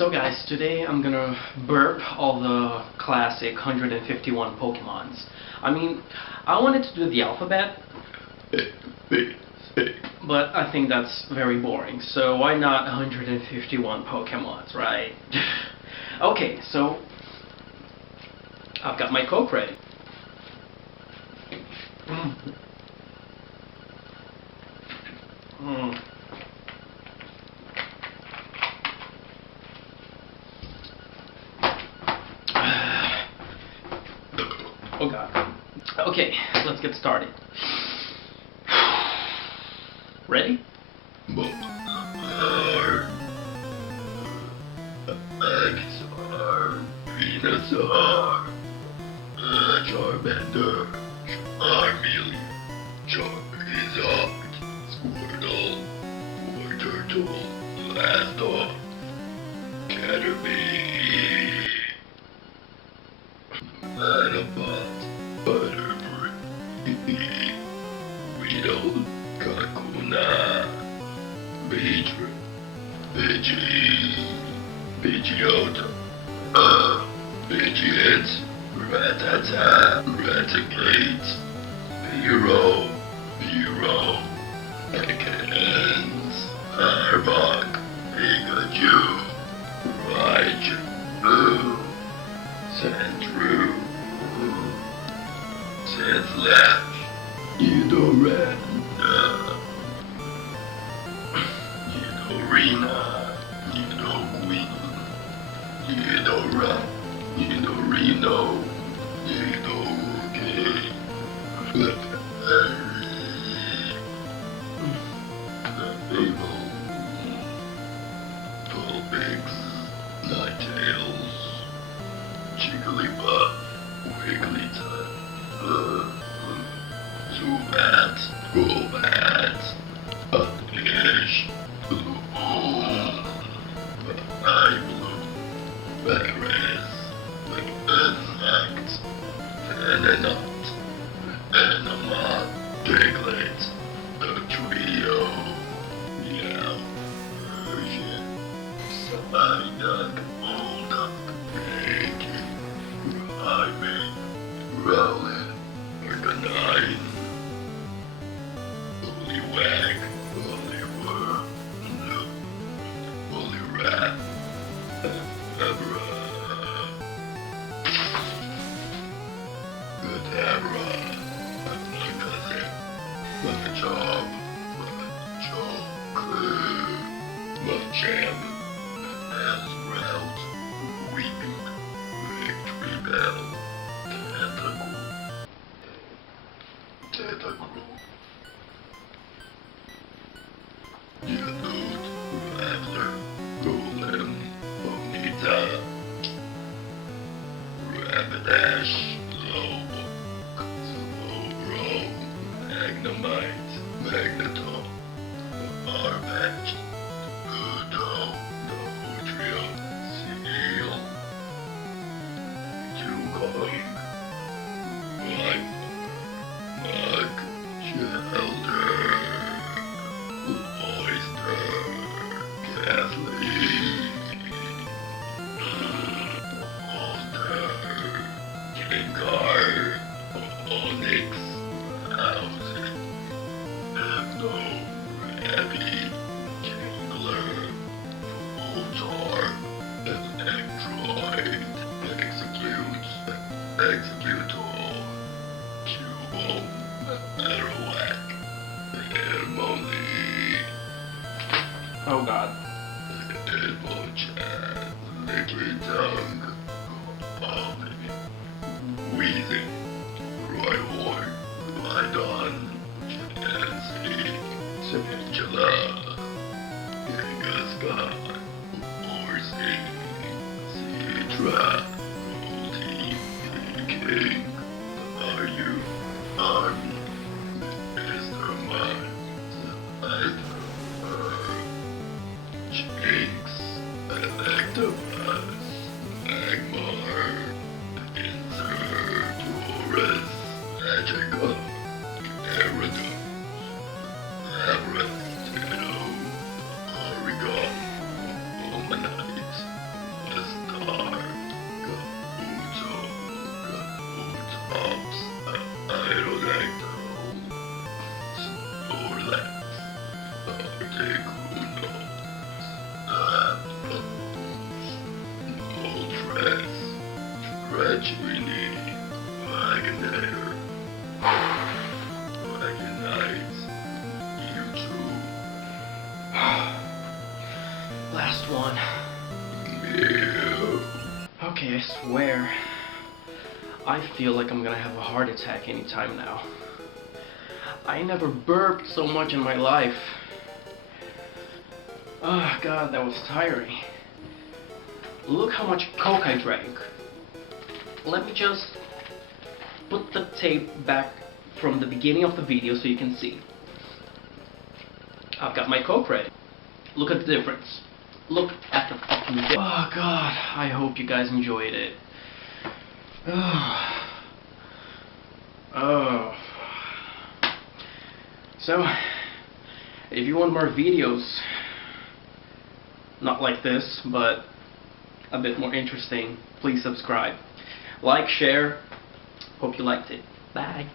So guys, today I'm gonna burp all the classic 151 Pokémons. I mean, I wanted to do the alphabet, but I think that's very boring, so why not 151 Pokémons, right? Okay, so I've got my Coke ready. Oh god. Okay, let's get started. Ready? Venusaur, Charmander, Charmeleon, Charizard, Squirtle, Wartortle, Blastoise, Caterpie, Metapod, Butterfree, Weedle, Kakuna, Beedrill, Pidgeotto, Pidgeot, Rattata, Raticate, Hero, Ekans, Arbok, Pikachu, Raichu, Sandshrew, Sandslash, Nidoran, Nidorina, Nidoqueen, Nidorun, Nidorino, Nidoking, Fable, Vulpix, Ninetales, Jigglypuff, Wigglytuff, Zubat, Golbat, Unleash, Blue, Paris, Exact, Venonat, Venomoth, Diglett, the Trio, Meow, Persian, Psyduck, Molduck, Yankee, Rhyming, Rowlet, Arcanine, Poliwag, Poliwhirl, Poliwrath, Abra, Kadabra, Alakazam, Machop, Machamp, Azrout, Weeping, Victory Bell, Tentacool, Yadoot, Rattler, Golem, Bonita, Rapidash, Slowbro, Magnemite, Magneton, Arbach, Udo, Dodrio, Seal, Dugong, Mug, Shelter, Oyster, Kathleen, Walter, Gengar, Onyx, Housing, Hypno, Abby, Jangler, Voltar, Electroid, Executor, Cubo, Marowak, Hermione, Oh god. Edmochan, Liquid Tongue, Polly, Weezing, Royhorn, Lydon, Chansey, Angela, Genghis-Khan, Horsey, Citra, Goldie, King, Army, Mr. Mime, Jinx, Electabuzz, Magmar, Pinsir, Taurus, Magikarp, Gyarados, Lapras, Ditto, Oregon, Omanite, Otakool no dress, gradually Wagner, Wagonite, you too. Last one. Meow. Okay, I swear. I feel like I'm gonna have a heart attack anytime now. I never burped so much in my life. Oh god, that was tiring. Look how much Coke I drank. Let me just put the tape back from the beginning of the video so you can see. I've got my Coke ready. Look at the difference. Look at the fucking difference. Oh god, I hope you guys enjoyed it. Oh. So, if you want more videos, not like this, but a bit more interesting, please subscribe. Like, share. Hope you liked it. Bye.